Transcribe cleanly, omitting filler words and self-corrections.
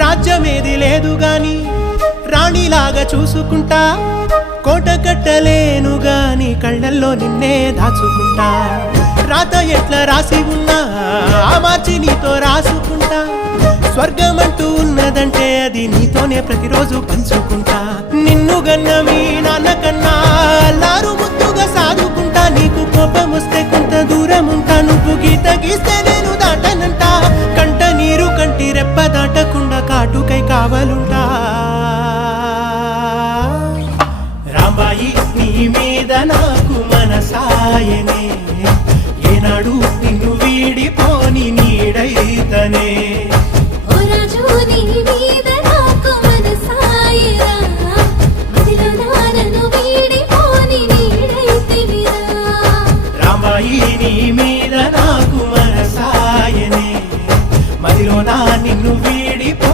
రాజ్యమేది లేదు గాని రాణిలాగా చూసుకుంటా, కోట కట్టలేను గాని కళ్ళల్లో నిన్నే దాచుకుంటా. రాత ఎట్లా రాసి ఉన్నా ఆ మార్చి నీతో రాసుకుంటా. స్వర్గమంటూ ఉన్నదంటే అది నీతోనే ప్రతిరోజు పంచుకుంటా. నిన్ను గన్న మీ నాన్న కన్నా అల్లారు ముద్దుగా సాదుకుంటా. నీకు కోపం వస్తే కొంత దూరం ఉంటా, నువ్వు గీత గీస్తే నేను దాటనంటా. కంట నీరు కంటి రెప్ప దాటకుండా కాటుకై కావలుంటా. రాంబాయి నీ మీద నాకు మనసాయనే.